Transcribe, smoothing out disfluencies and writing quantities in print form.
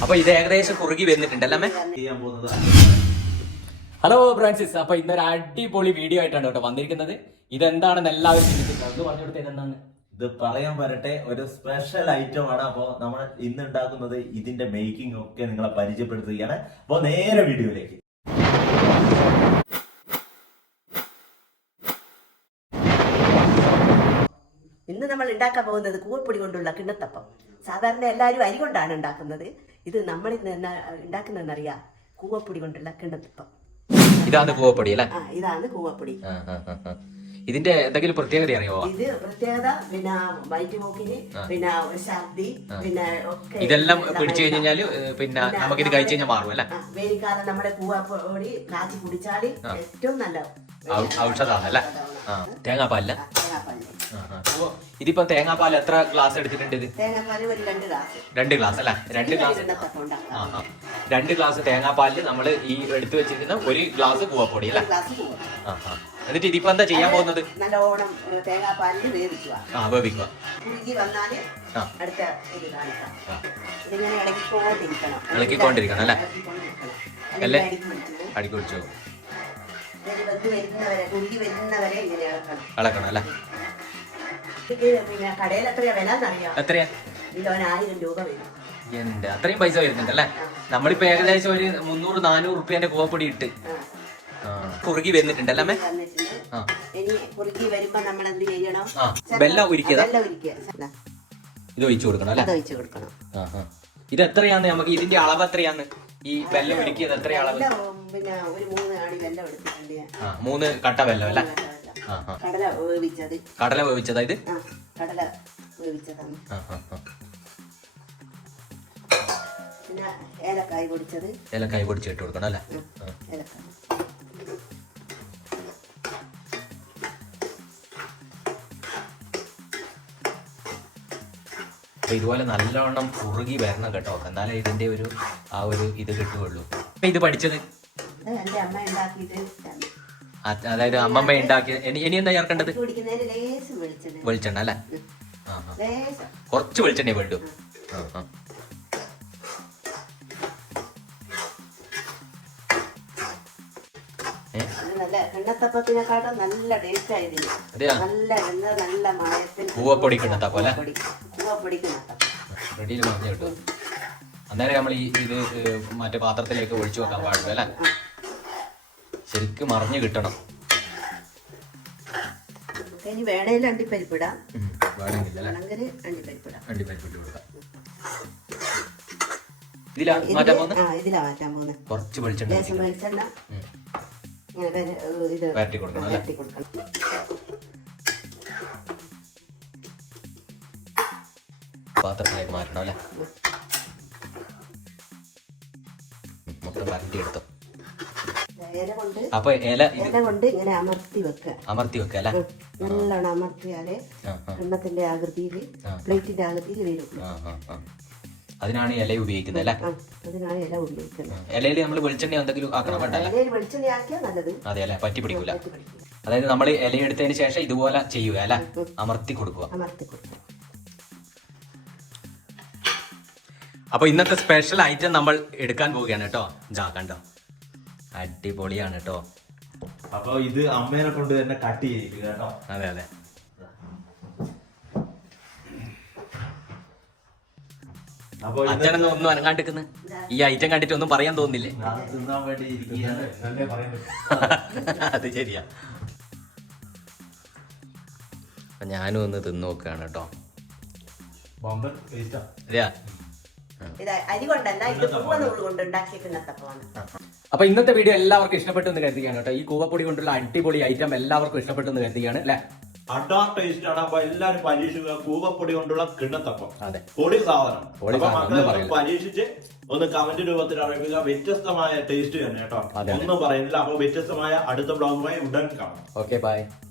അപ്പൊ ഇത് ഏകദേശം കുറുകി വന്നിട്ടുണ്ടല്ലേ. ഹലോ ഫ്രാൻസിസ്, അപ്പൊ ഇന്നൊരു അടിപൊളി വീഡിയോ ആയിട്ടാണ് കേട്ടോ വന്നിരിക്കുന്നത്. ഇതെന്താണെന്ന് എല്ലാവരും ചിന്തിച്ചിട്ടുണ്ട്. പറഞ്ഞു കൊടുത്തത് എന്താണ്? ഇത് പറയാൻ വരട്ടെ, ഒരു സ്പെഷ്യൽ ഐറ്റം ആണ്. അപ്പൊ നമ്മൾ ഇന്ന് ഉണ്ടാക്കുന്നത് ഇതിന്റെ മേക്കിംഗ് ഒക്കെ നിങ്ങളെ പരിചയപ്പെടുത്തുകയാണ്. അപ്പൊ നേരെ വീഡിയോയിലേക്ക്. ഇന്ന് നമ്മൾ ഉണ്ടാക്കാൻ പോകുന്നത് കൂവപ്പൊടി കൊണ്ടുള്ള കിണ്ണത്തപ്പം. സാധാരണ എല്ലാവരും അരി കൊണ്ടാണ് ഉണ്ടാക്കുന്നത്. ഇത് നമ്മൾ ഉണ്ടാക്കുന്നതെന്നറിയാം, കൂവപ്പൊടി കൊണ്ടുള്ള കിണ്ണത്തപ്പം. ഇതാണ് കൂവപ്പൊടി അല്ലേ? ഇതാണ് കൂവപ്പൊടി. ഇതിന്റെ എന്തെങ്കിലും പ്രത്യേകത അറിയാമോ? ഇത് പ്രത്യേകത പിന്നെ വയറ്റുപോക്കിന്, പിന്നെ ഛർദി, പിന്നെ ഒക്കെ ഇതെല്ലാം പിടിച്ചു കഴിഞ്ഞാല് പിന്നെ നമുക്കിത് കഴിച്ചു കഴിഞ്ഞാൽ മാറും അല്ലേ? വേലിക്കാലം നമ്മുടെ കൂവപ്പൊടി കാച്ചി കുടിച്ചാല് ഏറ്റവും നല്ല ഔഷധമാണ് അല്ലേ? തേങ്ങാപ്പാലല്ല. ഇതിപ്പോ തേങ്ങാപ്പാൽ എത്ര ഗ്ലാസ് എടുത്തിട്ടുണ്ട്? ഇത് തേങ്ങാപ്പാല് ഒരു 2 ഗ്ലാസ്. 2 ഗ്ലാസ് അല്ല? 2 ഗ്ലാസ്. 2 ഗ്ലാസ് തേങ്ങാപ്പാലില് നമ്മൾ ഈ എടുത്തു വെച്ചിരിക്കുന്ന 1 ഗ്ലാസ് കൂവപ്പൊടി അല്ലേ? എന്നിട്ട് ഇതിപ്പോ എന്താ ചെയ്യാൻ പോകുന്നത്? നല്ലോണം തേങ്ങാപ്പാലിൽ വേവിക്കുക. വേവിക്കുക. കുറുകി വന്നാല് അടുത്ത ഇത് കാണിക്കാം. ഇതിങ്ങനെ ഇളക്കിക്കൊണ്ടിരിക്കണം അല്ലേ? അല്ലേ? അടിക്ക് പിടിച്ചു വരുന്നവരെ ഇങ്ങനെ ഇളക്കണം അല്ലേ? പിന്നെ കടയിൽ എത്രയാ വില എന്നറിയാം? എത്രയാ? കിലോന് 1000 രൂപ വരും. എന്റെ അത്രയും പൈസ വരുന്നുണ്ട് അല്ലേ? നമ്മളിപ്പോ ഏകദേശം ഒരു 300-400 റുപ്യന്റെ കൂവപ്പൊടി ഇട്ട് കുറുകി വന്നിട്ടുണ്ടല്ലേ അമ്മേ? ഇനി കുറുകി വരുമ്പോ നമ്മൾ എന്ത് ചെയ്യണം? വെള്ളം ഉരുക്കിയതാ? ഇത് ഒഴിച്ചു കൊടുക്കണം അല്ലേ? ഒഴിച്ചു കൊടുക്കണം. ഇത് എത്രയാന്ന് നമുക്ക് ഇതിന്റെ അളവ് എത്രയാന്ന്? ഈ വെള്ളം ഉരുക്കിയത് എത്ര അളവ്? പിന്നെ ഒരു 3 ആണി വെള്ളം എടുത്തിട്ടുണ്ട്. 3 കട്ട വെള്ളം അല്ലേ? കടല വേവിച്ചത്. കടല വേവിച്ചതാ ഇത്? കടല വേവിച്ചതാണ്. പിന്നെ ഏലക്കായ് പൊടിച്ചത്. ഏലക്കായ് പൊടിച്ചിട്ട് കൊടുക്കണം അല്ലേ? ഏലക്കായ്. അപ്പൊ ഇതുപോലെ നല്ലവണ്ണം കുറുകി വരണം കേട്ടോ, എന്നാലേ ഇതിന്റെ ഒരു ഇത് കിട്ടുകയുള്ളൂ. ഇത് പഠിച്ചത് എന്റെ അമ്മ ഉണ്ടാക്കിയിട്ട്, അതായത് അമ്മമ്മ ഉണ്ടാക്കിയ. ഇനി എന്താ ചേർക്കേണ്ടത്? വെളിച്ചെണ്ണ അല്ലേ? കുറച്ച് വെളിച്ചെണ്ണ വേണ്ടു. എണ്ണത്തപ്പത്തിനെക്കാട്ടും നല്ല ടേസ്റ്റ് ആയിരുന്നു. നല്ല എണ്ണ, നല്ല മയത്തിൽ കൂവപ്പൊടി കിണ്ണത്തപ്പം അല്ലേ? കൂവപ്പൊടി കിണ്ണത്തപ്പം റെഡിയിൽ മറിഞ്ഞു കിട്ടും. അന്നേരം നമ്മൾ ഇത് മറ്റേ പാത്രത്തിലേക്ക് ഒഴിച്ചു വെക്കാൻ പാടില്ല അല്ലേ? ശരിക്കും മറിഞ്ഞു കിട്ടണം. ഇനി വേണേലും അണ്ടിപ്പരിപ്പിടാം, വേണമെങ്കിൽ അണ്ടിപ്പരിപ്പിട്ട് കൊടുക്കാം. ഇതിലാ മാറ്റാൻ പോകുന്നത്? കുറച്ച് വെളിച്ചെണ്ണ വരട്ടി കൊടുക്കണം അല്ലേ? പാത്രത്തിലേക്ക് മാറ്റണം അല്ലേ? മൊത്തം വരട്ടി എടുത്തോ. അപ്പൊ ഇല കൊണ്ട് ഇങ്ങനെ അമർത്തി വെക്ക അല്ലേ? നല്ലോണം അമർത്തിയാലേ എണ്ണത്തിന്റെ ആകൃതിയിൽ, പ്ലേറ്റിന്റെ ആകൃതിയിൽ വരും. അതിനാണ് ഇല ഉപയോഗിക്കുന്നത് അല്ലേ? അതിനാണ് ഇല ഉപയോഗിക്കുന്നത്. ഇലയിൽ നമ്മൾ വെളിച്ചെണ്ണ എന്തെങ്കിലും ആക്കണം വേണ്ടല്ലേ? വെളിച്ചെണ്ണ ആക്കിയാൽ നല്ലത്. അതെ അല്ലെ? പറ്റി പിടിക്കൂല. അതായത് നമ്മൾ ഇല എടുത്തതിന് ശേഷം ഇതുപോലെ ചെയ്യുക അല്ലെ? അമർത്തി കൊടുക്കുക. അപ്പൊ ഇന്നത്തെ സ്പെഷ്യൽ ഐറ്റം നമ്മൾ എടുക്കാൻ പോവുകയാണ് കേട്ടോ. കണ്ടോ, അടിപൊളിയാണ് കേട്ടോ. അപ്പൊ ഇത് അമ്മേനെ കൊണ്ട് തന്നെ കട്ട് ചെയ്യിക്കുക കേട്ടോ. അതെ അതെ. അച്ഛനൊന്നും ഒന്നും അനങ്ങാണ്ടിരിക്കുന്നു. ഈ ഐറ്റം കണ്ടിട്ട് ഒന്നും പറയാൻ തോന്നില്ലേ? അത് ശരിയാ. ഞാനും ഒന്ന് തിന്നു നോക്കുകയാണ് കേട്ടോ. അതെയാ? അപ്പൊ ഇന്നത്തെ വീഡിയോ എല്ലാവർക്കും ഇഷ്ടപ്പെട്ടു എന്ന് കരുതുകയാണ് കേട്ടോ. ഈ കൂവപ്പൊടി കൊണ്ടുള്ള അടിപൊളി ഐറ്റം എല്ലാവർക്കും ഇഷ്ടപ്പെട്ടു എന്ന് കരുതുകയാണ് അല്ലെ? ടേസ്റ്റ് ആണ്. അപ്പൊ എല്ലാരും പരീക്ഷിക്കുക കൂവപ്പൊടി കൊണ്ടുള്ള കിണ്ണത്തപ്പം. അതെ, പൊടി സാധനം. പരീക്ഷിച്ച് ഒന്ന് കമന്റ് രൂപത്തിൽ അറിയിക്കുക. വ്യത്യസ്തമായ ടേസ്റ്റ് തന്നെ കേട്ടോ, ഒന്നും പറയുന്നില്ല. അപ്പൊ വ്യത്യസ്തമായ അടുത്ത ബ്ലോഗുമായി ഉടൻ കാണാം. Okay, by.